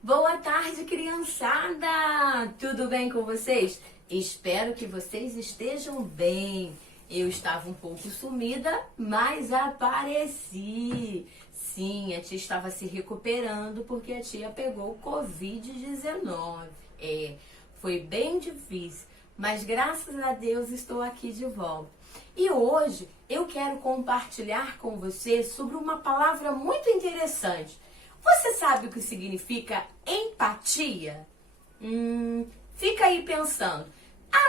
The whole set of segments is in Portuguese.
Boa tarde, criançada! Tudo bem com vocês? Espero que vocês estejam bem. Eu estava um pouco sumida, mas apareci. Sim, a tia estava se recuperando porque a tia pegou o Covid-19. Foi bem difícil, mas graças a Deus estou aqui de volta. E hoje eu quero compartilhar com você sobre uma palavra muito interessante. Você sabe o que significa empatia? Fica aí pensando.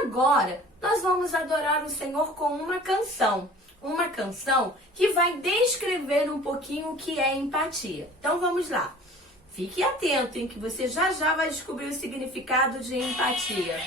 Agora nós vamos adorar o Senhor com uma canção. Uma canção que vai descrever um pouquinho o que é empatia. Então vamos lá. Fique atento, em que você já vai descobrir o significado de empatia.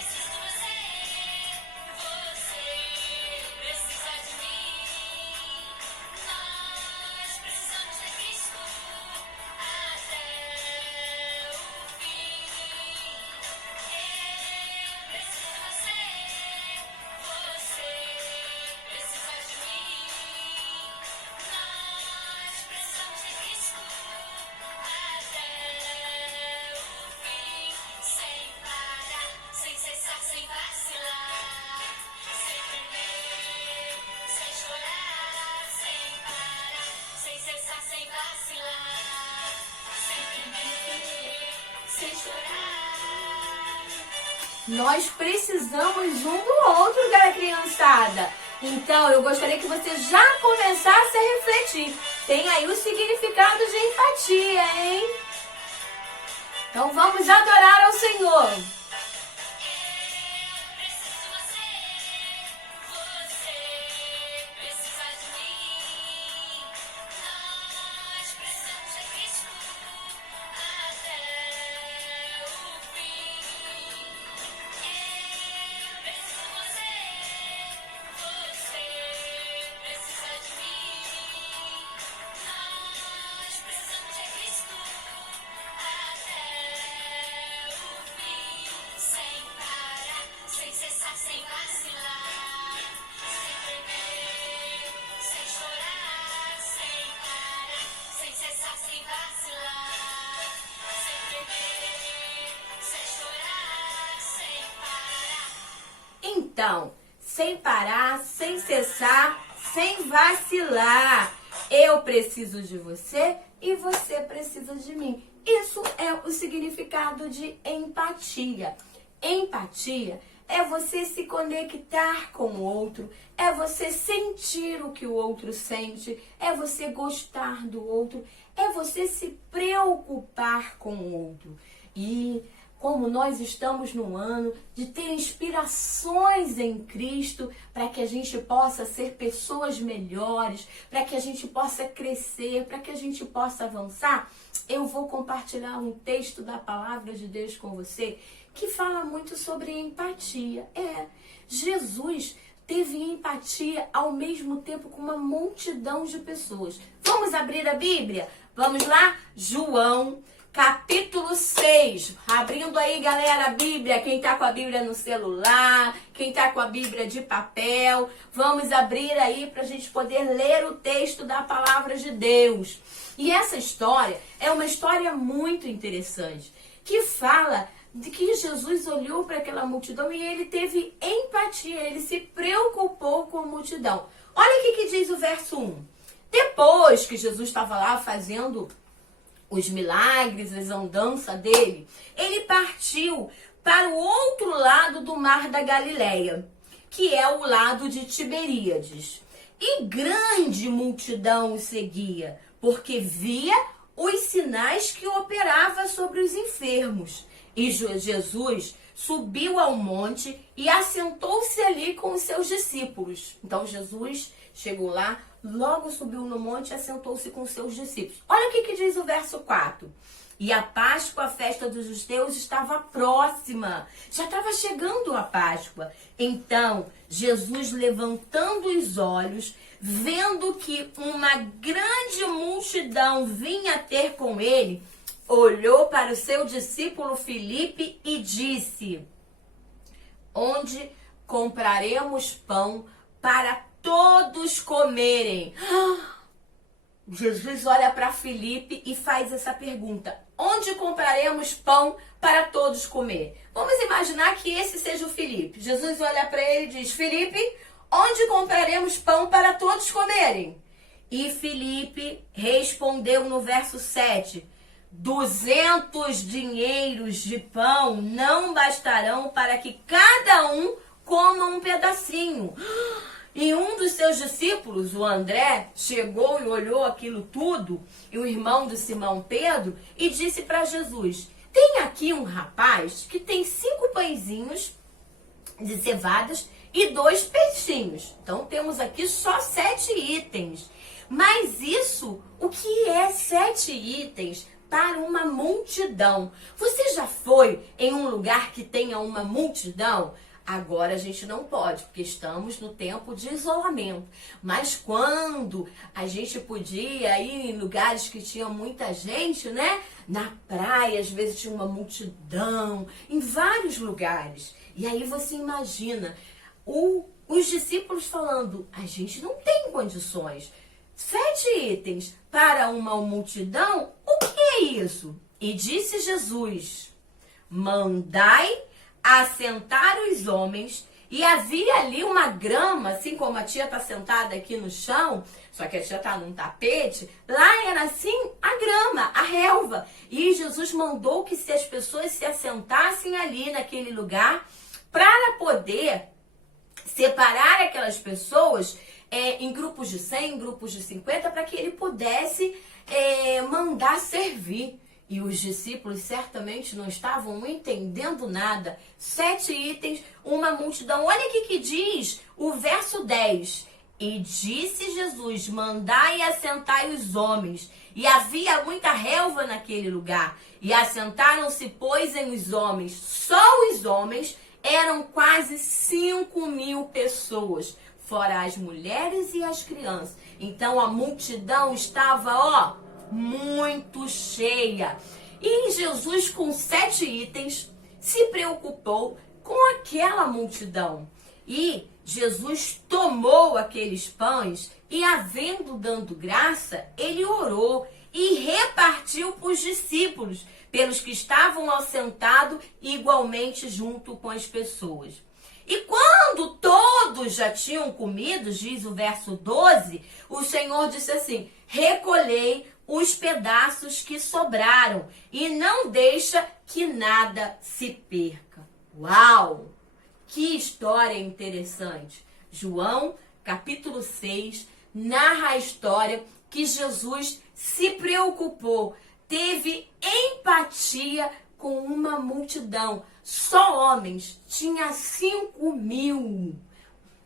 Nós precisamos um do outro, galera criançada. Então, eu gostaria que você já começasse a refletir. Tem aí o significado de empatia, hein? Então, vamos adorar ao Senhor. Então, sem parar, sem cessar, sem vacilar. Eu preciso de você e você precisa de mim. Isso é o significado de empatia. Empatia é você se conectar com o outro, é você sentir o que o outro sente, é você gostar do outro, é você se preocupar com o outro. E como nós estamos num ano de ter inspirações em Cristo para que a gente possa ser pessoas melhores, para que a gente possa crescer, para que a gente possa avançar, eu vou compartilhar um texto da Palavra de Deus com você que fala muito sobre empatia. Jesus teve empatia ao mesmo tempo com uma multidão de pessoas. Vamos abrir a Bíblia? Vamos lá? João capítulo 6, abrindo aí, galera, a Bíblia, quem tá com a Bíblia no celular, quem tá com a Bíblia de papel, vamos abrir aí pra gente poder ler o texto da Palavra de Deus. E essa história é uma história muito interessante, que fala de que Jesus olhou para aquela multidão e ele teve empatia, ele se preocupou com a multidão. Olha o que diz o verso 1. Depois que Jesus estava lá fazendo os milagres, as andanças dele, ele partiu para o outro lado do mar da Galileia, que é o lado de Tiberíades. E grande multidão o seguia, porque via os sinais que operava sobre os enfermos. E Jesus subiu ao monte e assentou-se ali com os seus discípulos. Então Jesus chegou lá, logo subiu no monte e assentou-se com seus discípulos. Olha o que diz o verso 4. E a Páscoa, a festa dos judeus, estava próxima. Já estava chegando a Páscoa. Então, Jesus, levantando os olhos, vendo que uma grande multidão vinha ter com ele, olhou para o seu discípulo Filipe e disse: onde compraremos pão para todos comerem? Jesus olha para Filipe e faz essa pergunta: onde compraremos pão para todos comer? Vamos imaginar que esse seja o Felipe. Jesus olha para ele e diz: Felipe, onde compraremos pão para todos comerem? E Felipe respondeu no verso 7, 200 dinheiros de pão não bastarão para que cada um coma um pedacinho. E um dos seus discípulos, o André, chegou e olhou aquilo tudo, e o irmão de Simão Pedro, e disse para Jesus: tem aqui um rapaz que tem 5 pãezinhos de cevadas e 2 peixinhos. Então temos aqui só 7 itens. Mas isso, o que é 7 itens para uma multidão? Você já foi em um lugar que tenha uma multidão? Agora a gente não pode, porque estamos no tempo de isolamento. Mas quando a gente podia ir em lugares que tinha muita gente, né? Na praia, às vezes tinha uma multidão, em vários lugares. E aí você imagina os discípulos falando: a gente não tem condições. 7 itens para uma multidão? O que é isso? E disse Jesus: mandai assentar os homens. E havia ali uma grama, assim como a tia está sentada aqui no chão, só que a tia está num tapete, lá era assim a grama, a relva. E Jesus mandou que se as pessoas se assentassem ali naquele lugar, para poder separar aquelas pessoas em grupos de 100, em grupos de 50, para que ele pudesse mandar servir. E os discípulos certamente não estavam entendendo nada. 7 itens, uma multidão. Olha o que diz o verso 10. E disse Jesus: mandai assentai os homens. E havia muita relva naquele lugar. E assentaram-se, pois, em os homens. Só os homens eram quase 5.000 pessoas, fora as mulheres e as crianças. Então a multidão estava, muito cheia. E Jesus, com 7 itens, se preocupou com aquela multidão. E Jesus tomou aqueles pães e, havendo dado graça, ele orou e repartiu para os discípulos, pelos que estavam assentados igualmente junto com as pessoas. E quando todos já tinham comido, diz o verso 12, o Senhor disse assim: recolhei os pedaços que sobraram e não deixa que nada se perca. Uau! Que história interessante! João, capítulo 6, narra a história que Jesus se preocupou, teve empatia com uma multidão. Só homens, tinha 5.000.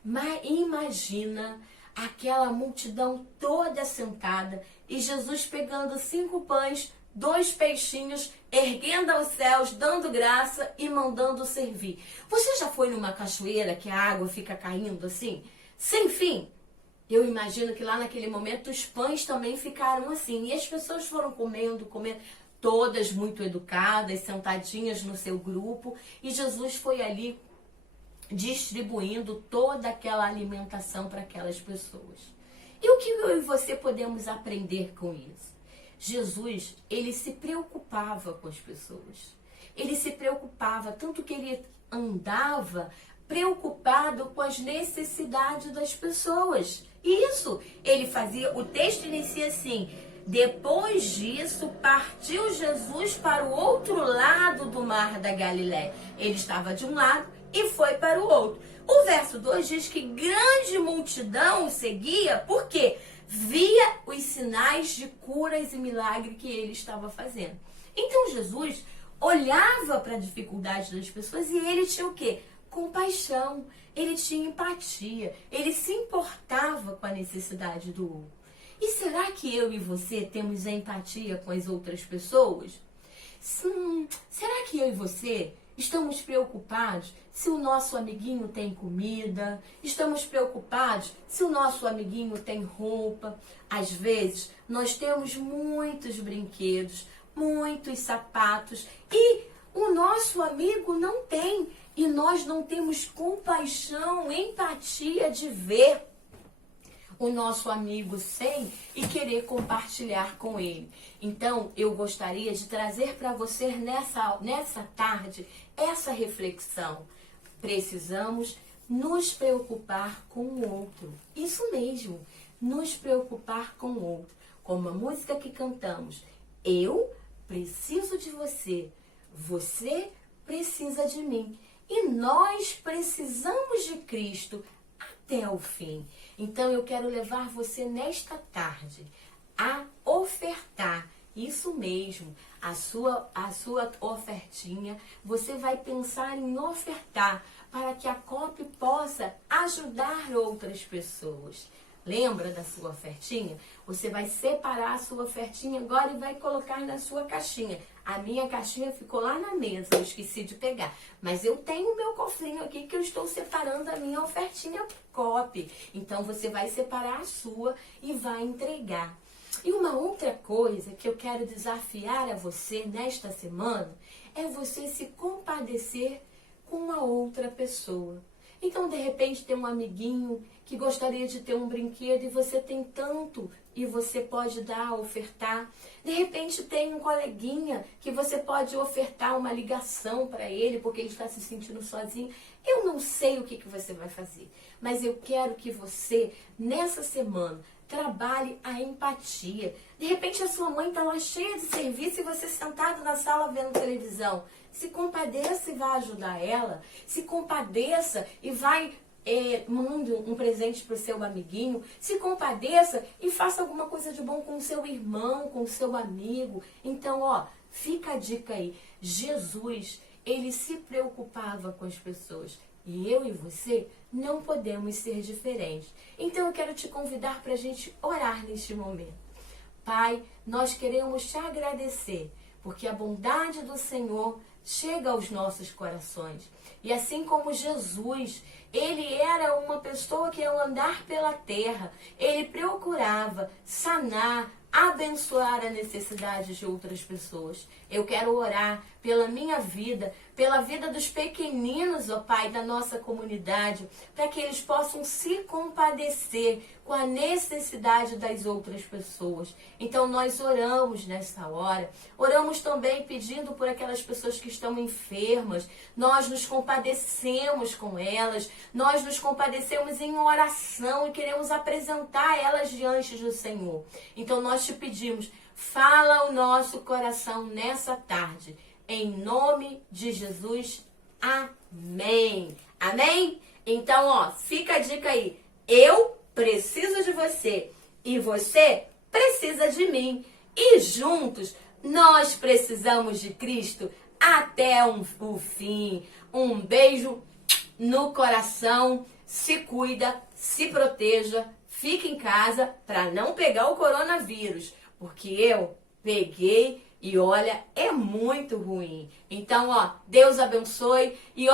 Mas imagina aquela multidão toda sentada e Jesus pegando 5 pães, 2 peixinhos, erguendo aos céus, dando graça e mandando servir. Você já foi numa cachoeira que a água fica caindo assim, sem fim? Eu imagino que lá naquele momento os pães também ficaram assim. E as pessoas foram comendo, todas muito educadas, sentadinhas no seu grupo. E Jesus foi ali distribuindo toda aquela alimentação para aquelas pessoas. E o que eu e você podemos aprender com isso? Jesus, ele se preocupava com as pessoas. Ele se preocupava, tanto que ele andava preocupado com as necessidades das pessoas. Isso ele fazia. O texto inicia assim: depois disso, partiu Jesus para o outro lado do mar da Galiléia. Ele estava de um lado e foi para o outro. O verso 2 diz que grande multidão o seguia, porque via os sinais de curas e milagres que ele estava fazendo. Então Jesus olhava para a dificuldade das pessoas e ele tinha o quê? Compaixão, ele tinha empatia, ele se importava com a necessidade do outro. E será que eu e você temos empatia com as outras pessoas? Será que eu e você estamos preocupados se o nosso amiguinho tem comida? Estamos preocupados se o nosso amiguinho tem roupa? Às vezes, nós temos muitos brinquedos, muitos sapatos e o nosso amigo não tem. E nós não temos compaixão, empatia de ver o nosso amigo sem e querer compartilhar com ele. Então, eu gostaria de trazer para você nessa tarde essa reflexão. Precisamos nos preocupar com o outro. Isso mesmo, nos preocupar com o outro. Como a música que cantamos, eu preciso de você, você precisa de mim. E nós precisamos de Cristo até o fim. Então eu quero levar você nesta tarde a ofertar, isso mesmo, a sua ofertinha. Você vai pensar em ofertar para que a COP possa ajudar outras pessoas. Lembra da sua ofertinha? Você vai separar a sua ofertinha agora e vai colocar na sua caixinha. A minha caixinha ficou lá na mesa, eu esqueci de pegar. Mas eu tenho o meu cofrinho aqui que eu estou separando a minha ofertinha COP. Então você vai separar a sua e vai entregar. E uma outra coisa que eu quero desafiar a você nesta semana é você se compadecer com uma outra pessoa. Então, de repente, tem um amiguinho que gostaria de ter um brinquedo e você tem tanto e você pode dar, ofertar. De repente, tem um coleguinha que você pode ofertar uma ligação para ele porque ele está se sentindo sozinho. Eu não sei o que você vai fazer, mas eu quero que você, nessa semana, trabalhe a empatia. De repente, a sua mãe está lá cheia de serviço e você sentado na sala vendo televisão. Se compadeça e vai ajudar ela. Se compadeça e vai mande um presente para o seu amiguinho. Se compadeça e faça alguma coisa de bom com o seu irmão, com o seu amigo. Então, fica a dica aí. Jesus, ele se preocupava com as pessoas. E eu e você não podemos ser diferentes. Então, eu quero te convidar para a gente orar neste momento. Pai, nós queremos te agradecer, porque a bondade do Senhor chega aos nossos corações. E assim como Jesus, ele era uma pessoa que ao andar pela terra, ele procurava sanar, abençoar a necessidade de outras pessoas. Eu quero orar pela minha vida, pela vida dos pequeninos, ó Pai, da nossa comunidade, para que eles possam se compadecer com a necessidade das outras pessoas. Então nós oramos nessa hora, oramos também pedindo por aquelas pessoas que estão enfermas, nós nos compadecemos com elas, nós nos compadecemos em oração e queremos apresentar elas diante do Senhor. Então nós te pedimos, fala o nosso coração nessa tarde. Em nome de Jesus, amém. Amém? Então, fica a dica aí. Eu preciso de você e você precisa de mim. E juntos, nós precisamos de Cristo até o fim. Um beijo no coração. Se cuida, se proteja, fique em casa para não pegar o coronavírus. Porque eu peguei e olha, é muito ruim. Então, Deus abençoe e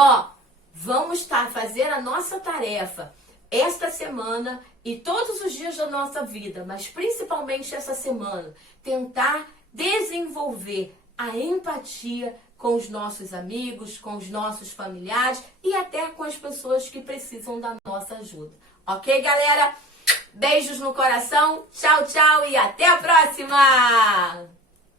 vamos fazer a nossa tarefa esta semana e todos os dias da nossa vida, mas principalmente essa semana, tentar desenvolver a empatia com os nossos amigos, com os nossos familiares e até com as pessoas que precisam da nossa ajuda. Ok, galera? Beijos no coração, tchau, tchau e até a próxima!